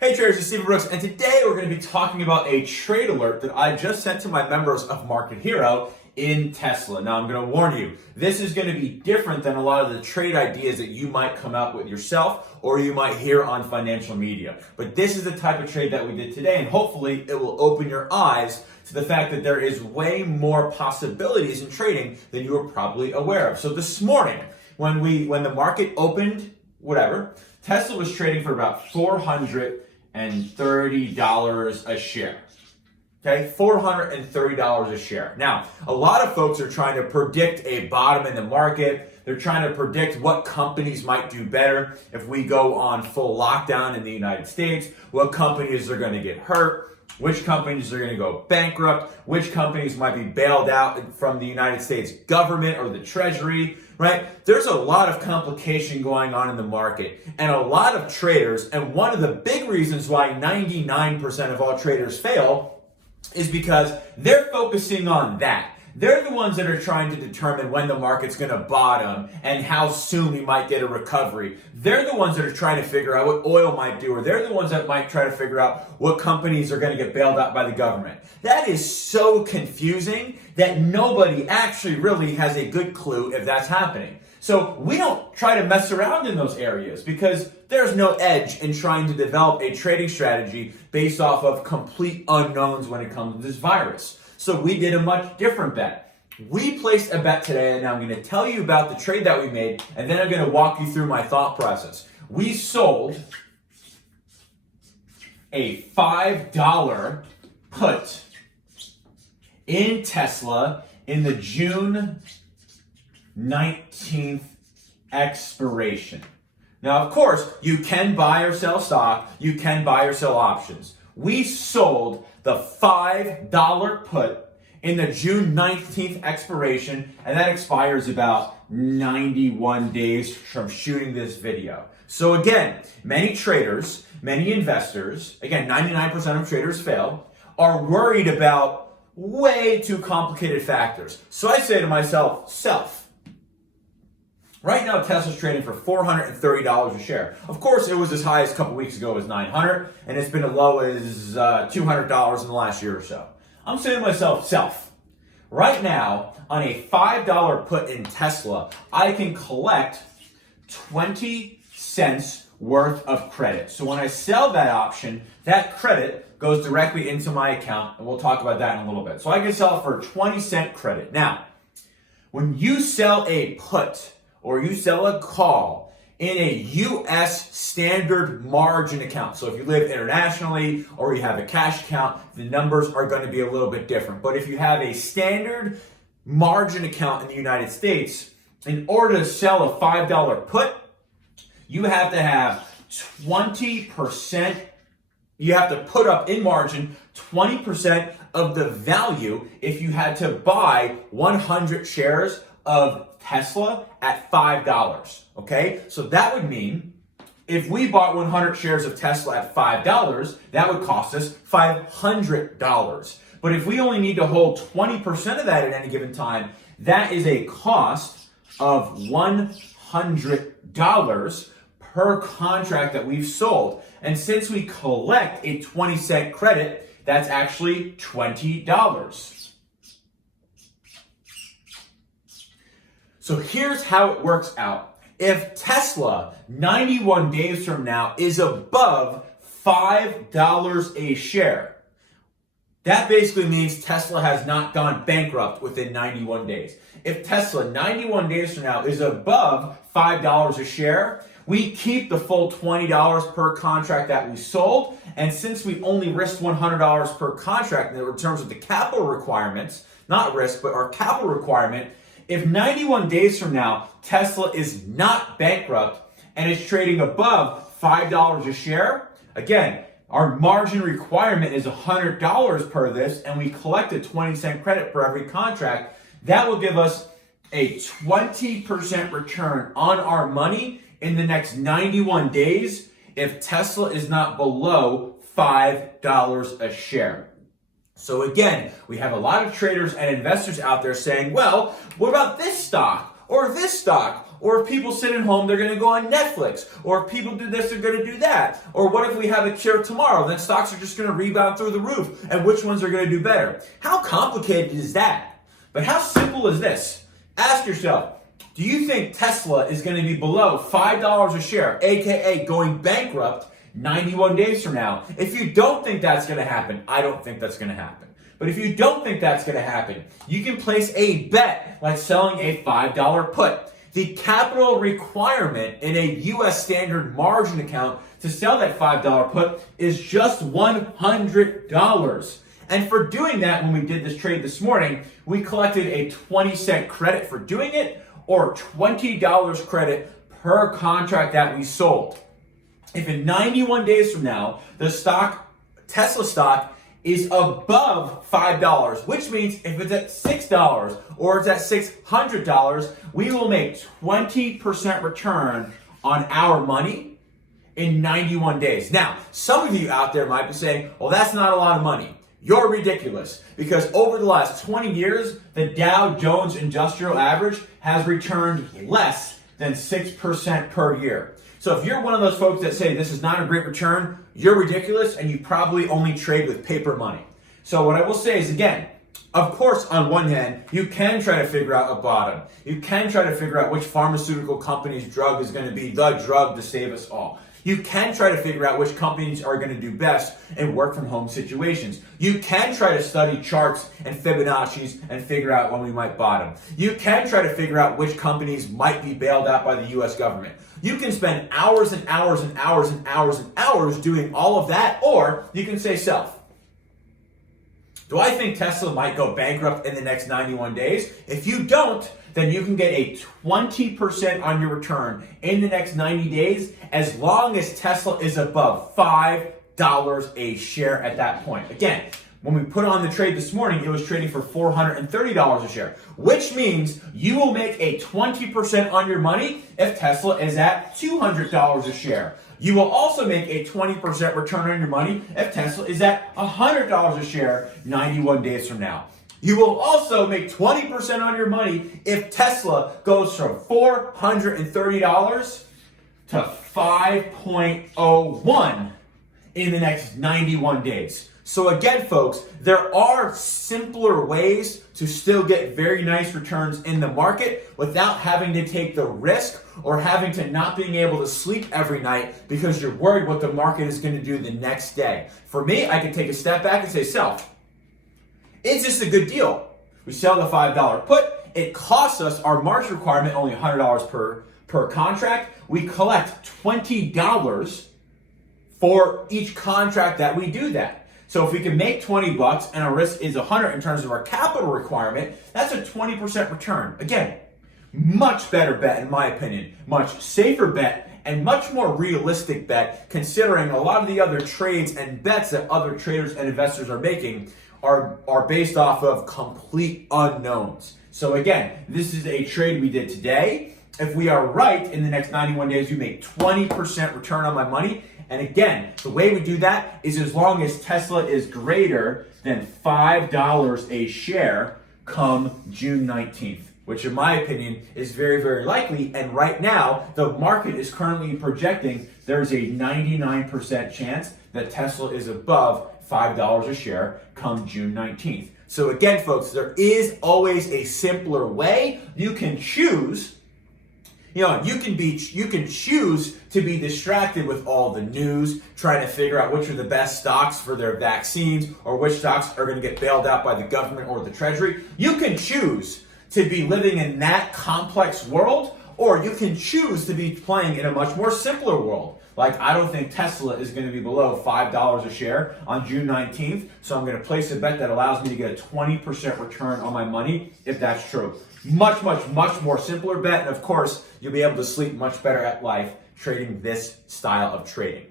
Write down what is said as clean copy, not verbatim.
Hey traders, it's Stephen Brooks, and today we're going to be talking about a trade alert that I just sent to my members of Market Hero in Tesla. Now, I'm going to warn you, this is going to be different than a lot of the trade ideas that you might come up with yourself or you might hear on financial media. But this is the type of trade that we did today, and hopefully it will open your eyes to the fact that there is way more possibilities in trading than you were probably aware of. So this morning, when the market opened, Tesla was trading for about $430 a share. Okay, $430 a share. Now, a lot of folks are trying to predict a bottom in the market. They're trying to predict what companies might do better if we go on full lockdown in the United States, what companies are going to get hurt, which companies are going to go bankrupt, which companies might be bailed out from the United States government or the Treasury, right? There's a lot of complication going on in the market and a lot of traders, and one of the big reasons why 99% of all traders fail is because they're focusing on that. They're the ones that are trying to determine when the market's going to bottom and how soon we might get a recovery. They're the ones that are trying to figure out what oil might do, or they're the ones that might try to figure out what companies are going to get bailed out by the government. That is so confusing that nobody actually really has a good clue if that's happening. So we don't try to mess around in those areas because there's no edge in trying to develop a trading strategy based off of complete unknowns when it comes to this virus. So we did a much different bet. We placed a bet today, and I'm going to tell you about the trade that we made, and then I'm going to walk you through my thought process. We sold a $5 put in Tesla in the June 19th expiration. Now, of course, you can buy or sell stock. You can buy or sell options. We sold the $5 put in the June 19th expiration, and that expires about 91 days from shooting this video. So again, many traders, many investors, again, 99% of traders fail, are worried about way too complicated factors. So I say to myself, right now, Tesla's trading for $430 a share. Of course, it was as high as a couple weeks ago as $900, and it's been as low as $200 in the last year or so. I'm saying to myself, right now, on a $5 put in Tesla, I can collect 20 cents worth of credit. So when I sell that option, that credit goes directly into my account, and we'll talk about that in a little bit. So I can sell it for 20 cent credit. Now, when you sell a put, or you sell a call in a U.S. standard margin account. So if you live internationally or you have a cash account, the numbers are going to be a little bit different. But if you have a standard margin account in the United States, in order to sell a $5 put, you have to have 20%, you have to put up in margin 20% of the value if you had to buy 100 shares of Tesla at $5, okay? So that would mean if we bought 100 shares of Tesla at $5, that would cost us $500. But if we only need to hold 20% of that at any given time, that is a cost of $100 per contract that we've sold. And since we collect a 20-cent credit, that's actually $20. So here's how it works out. If Tesla 91 days from now is above $5 a share, that basically means Tesla has not gone bankrupt within 91 days. If Tesla 91 days from now is above $5 a share, we keep the full $20 per contract that we sold. And since we only risked $100 per contract in terms of the capital requirements, not risk, but our capital requirement, if 91 days from now, Tesla is not bankrupt and is trading above $5 a share, again, our margin requirement is $100 per this, and we collect a 20-cent credit for every contract. That will give us a 20% return on our money in the next 91 days if Tesla is not below $5 a share. So again, we have a lot of traders and investors out there saying, well, what about this stock or this stock Or if people sit at home, they're going to go on Netflix. Or if people do this, they're going to do that. Or what if we have a cure tomorrow? Then stocks are just going to rebound through the roof. And which ones are going to do better? How complicated is that? But how simple is this? Ask yourself, do you think Tesla is going to be below $5 a share, aka going bankrupt 91 days from now? If you don't think that's going to happen, I don't think that's going to happen. But if you don't think that's going to happen, you can place a bet like selling a $5 put. The capital requirement in a U.S. standard margin account to sell that $5 put is just $100. And for doing that, when we did this trade this morning, we collected a 20-cent credit for doing it, or $20 credit per contract that we sold. If in 91 days from now, the Tesla stock is above $5, which means if it's at $6 or it's at $600, we will make 20% return on our money in 91 days. Now, some of you out there might be saying, well, that's not a lot of money. You're ridiculous, because over the last 20 years, the Dow Jones Industrial Average has returned less than 6% per year. So if you're one of those folks that say this is not a great return, you're ridiculous, and you probably only trade with paper money. So what I will say is, again, of course, on one hand, you can try to figure out a bottom. You can try to figure out which pharmaceutical company's drug is going to be the drug to save us all. You can try to figure out which companies are going to do best in work from home situations. You can try to study charts and Fibonacci's and figure out when we might bottom. You can try to figure out which companies might be bailed out by the US government. You can spend hours and hours and hours and hours and hours doing all of that, or you can say self. Do I think Tesla might go bankrupt in the next 91 days? If you don't, then you can get a 20% on your return in the next 90 days as long as Tesla is above $5 a share at that point. Again, when we put on the trade this morning, it was trading for $430 a share, which means you will make a 20% on your money if Tesla is at $200 a share. You will also make a 20% return on your money if Tesla is at $100 a share 91 days from now. You will also make 20% on your money if Tesla goes from $430 to 5.01 in the next 91 days. So again, folks, there are simpler ways to still get very nice returns in the market without having to take the risk or having to not being able to sleep every night because you're worried what the market is going to do the next day. For me, I can take a step back and say, self, is this a good deal? We sell the $5 put. It costs us our margin requirement only $100 per contract. We collect $20 for each contract that we do that. So if we can make 20 bucks and our risk is 100 in terms of our capital requirement, that's a 20% return. Again, much better bet in my opinion, much safer bet, and much more realistic bet considering a lot of the other trades and bets that other traders and investors are making are based off of complete unknowns. So again, this is a trade we did today. If we are right, in the next 91 days, we make 20% return on my money. And again, the way we do that is as long as Tesla is greater than $5 a share come June 19th, which in my opinion is very, very likely. And right now, the market is currently projecting there's a 99% chance that Tesla is above $5 a share come June 19th. So again, folks, there is always a simpler way. You can choose. You can choose to be distracted with all the news, trying to figure out which are the best stocks for their vaccines or which stocks are going to get bailed out by the government or the Treasury. You can choose to be living in that complex world, or you can choose to be playing in a much more simpler world. Like, I don't think Tesla is going to be below $5 a share on June 19th, so I'm going to place a bet that allows me to get a 20% return on my money if that's true. Much, much, much more simpler bet, and of course, you'll be able to sleep much better at life trading this style of trading.